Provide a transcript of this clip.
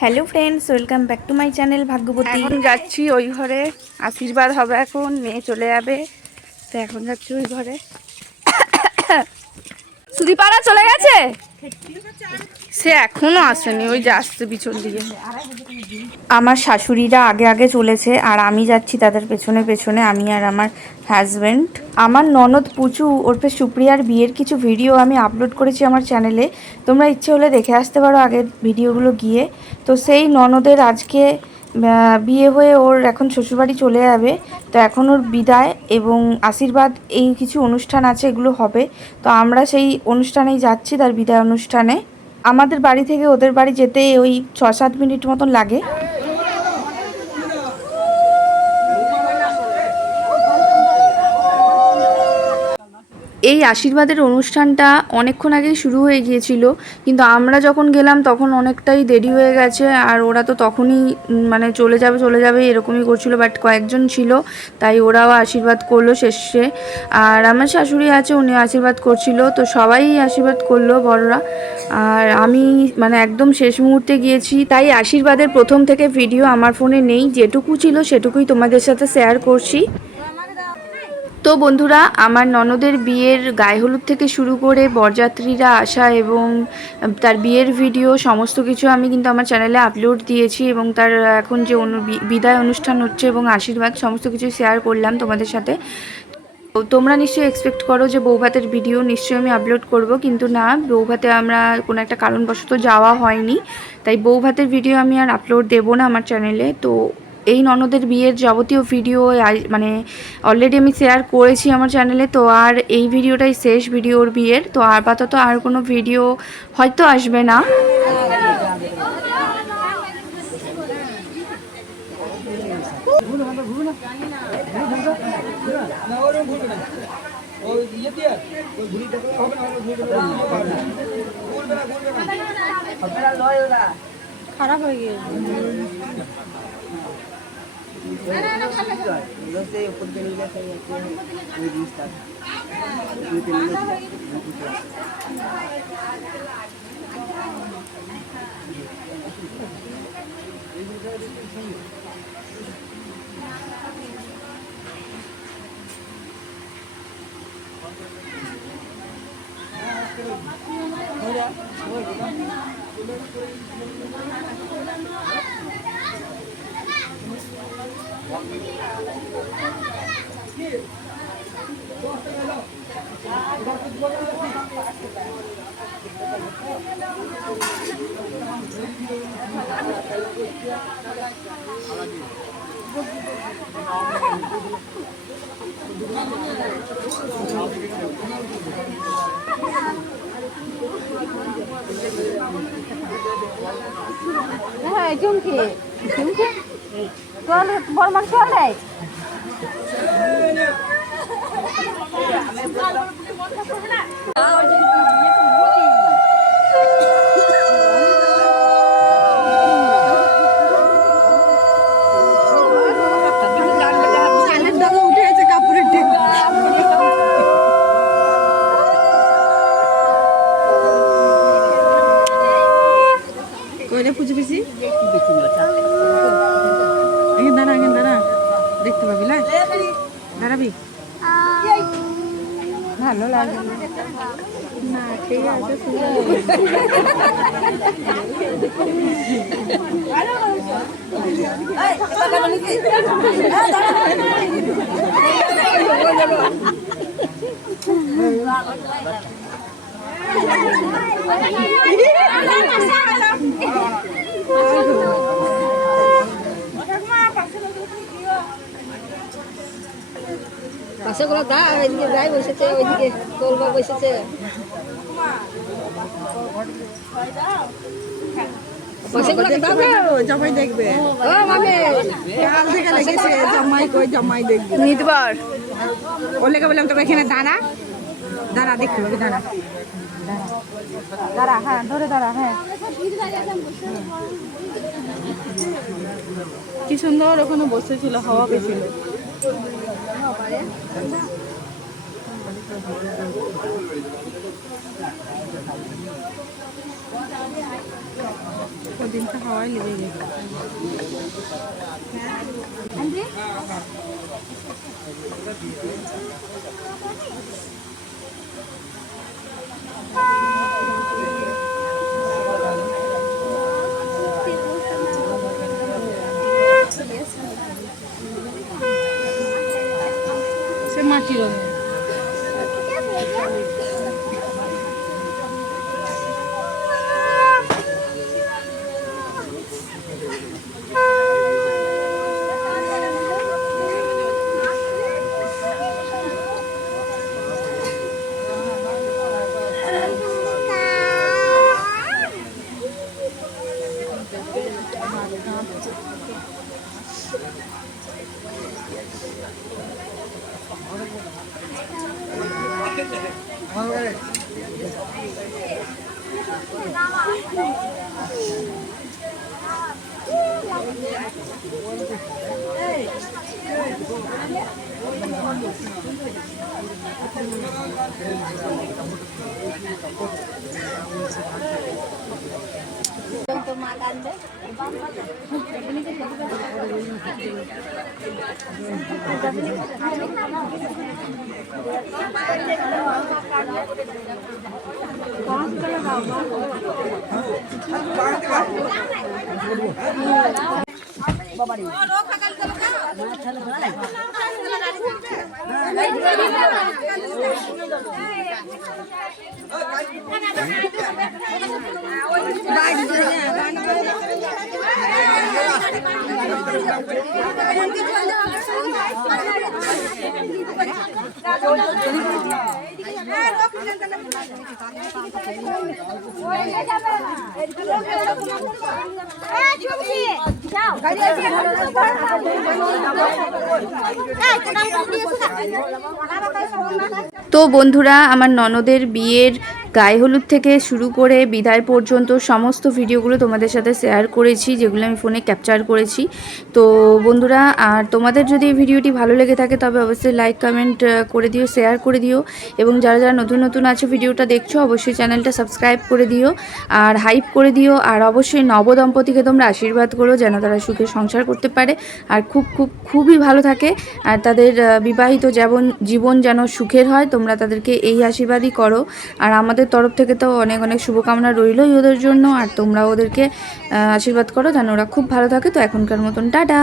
Hello friends, welcome back to my channel Bhagyabati. এখন যাচ্ছি ওই ঘরে, আশীর্বাদ হবে, এখন মেয়ে চলে যাবে, তো এখন যাচ্ছি ওই ঘরে। সুদীপাড়া চলে গেছে, সে এখনো আসেনি, ওই যাচ্ছে পিছন দিকে। আমার শাশুড়িরা আগে আগে চলেছে আর আমি যাচ্ছি তাদের পেছনে পেছনে, আমি আর আমার হাজব্যান্ড। আমার ননদ পুচু ওরফে সুপ্রিয়ার বিয়ের কিছু ভিডিও আমি আপলোড করেছি আমার চ্যানেলে, তোমরা ইচ্ছে হলে দেখে আসতে পারো আগের ভিডিওগুলো গিয়ে। তো সেই ননদের আজকে বিয়ে হয়ে ওর এখন শ্বশুরবাড়ি চলে যাবে, তো এখন ওর বিদায় এবং আশীর্বাদ এই কিছু অনুষ্ঠান আছে, এগুলো হবে। তো আমরা সেই অনুষ্ঠানেই যাচ্ছি, তার বিদায় অনুষ্ঠানে। আমাদের বাড়ি থেকে ওদের বাড়ি যেতে ওই 6-7 মিনিট মতন লাগে। এই আশীর্বাদের অনুষ্ঠানটা অনেকক্ষণ আগেই শুরু হয়ে গিয়েছিল, কিন্তু আমরা যখন গেলাম তখন অনেকটাই দেরি হয়ে গেছে, আর ওরা তো তখনই মানে চলে যাবে এরকমই করছিল, বাট কয়েকজন ছিল তাই ওরাও আশীর্বাদ করলো শেষে। আর আমার শাশুড়ি আছে, উনি আশীর্বাদ করছিল, তো সবাই আশীর্বাদ করলো বড়রা। আর আমি মানে একদম শেষ মুহূর্তে গিয়েছি, তাই আশীর্বাদের প্রথম থেকে ভিডিও আমার ফোনে নেই, যেটুকু ছিল সেটুকুই তোমাদের সাথে শেয়ার করছি। তো বন্ধুরা, আমার ননদের বিয়ের গায়ে হলুদ থেকে শুরু করে বরযাত্রীরা আসা এবং তার বিয়ের ভিডিও সমস্ত কিছু আমি কিন্তু আমার চ্যানেলে আপলোড দিয়েছি, এবং তার এখন যে বিদায় অনুষ্ঠান হচ্ছে এবং আশীর্বাদ সমস্ত কিছু শেয়ার করলাম তোমাদের সাথে। তো তোমরা নিশ্চয়ই এক্সপেক্ট করো যে বৌভাতের ভিডিও নিশ্চয়ই আমি আপলোড করব, কিন্তু না, বৌভাতে আমরা কোনো একটা কারণবশত যাওয়া হয়নি, তাই বৌভাতের ভিডিও আমি আর আপলোড দেবো না আমার চ্যানেলে। তো এই ননদের বিয়ের যাবতীয় ভিডিও মানে অলরেডি আমি শেয়ার করেছি আমার চ্যানেলে, তো আর এই ভিডিওটাই শেষ ভিডিওর বিয়ের, তো আপাতত আর কোনো ভিডিও হয়তো আসবে না। খারাপ হয়ে গিয়েছে। হ্যাঁ, ঝুমকি ঝুমকি তোর বড় মাংস নেই। পুজো বেশি দাঁড়া দেখতে পাবি, দাঁড়াবি, ভালো লাগে না, ঠিক আছে। পাশেগুলো দা, এদিকে যাই বসেছে, ওইদিকে তোলবা বসেছে। জামাই দেখবে, জামাই কই, জামাই দেখবে নিতবার। ওর লেগে বললাম তোকে এখানে দাঁড়া, দাঁড়া দেখতে পাবি, দাঁড়া দাঁড়া, হ্যাঁ ধরে দাঁড়া, হ্যাঁ কি সুন্দর ওখানে বসেছিল, হাওয়া পেয়েছিল। ওদিনটা হাওয়ায় লেগে গেছে। সে মাটির রঙের। তো বন্ধুরা, আমার ননদের বিয়ের গায়ে হলুদ থেকে শুরু করে বিদায় পর্যন্ত সমস্ত ভিডিওগুলো তোমাদের সাথে শেয়ার করেছি, যেগুলো আমি ফোনে ক্যাপচার করেছি। তো বন্ধুরা, আর তোমাদের যদি এই ভিডিওটি ভালো লেগে থাকে তবে অবশ্যই লাইক কমেন্ট করে দিও, শেয়ার করে দিও, এবং যারা যারা নতুন নতুন আছে ভিডিওটা দেখছো অবশ্যই চ্যানেলটা সাবস্ক্রাইব করে দিও আর হাইপ করে দিও। আর অবশ্যই নবদম্পতিকে তোমরা আশীর্বাদ করো যেন তারা সুখে সংসার করতে পারে আর খুবই ভালো থাকে, আর তাদের বিবাহিত জীবন যেন সুখের হয়। তোমরা তাদেরকে এই আশীর্বাদই করো, আর আমাদের তরফ থেকে তো অনেক অনেক শুভকামনা রইলই ওদের জন্য, আর তোমরা ওদেরকে আশীর্বাদ করো যেন ওরা খুব ভালো থাকে। তো এখনকার মতন টাটা।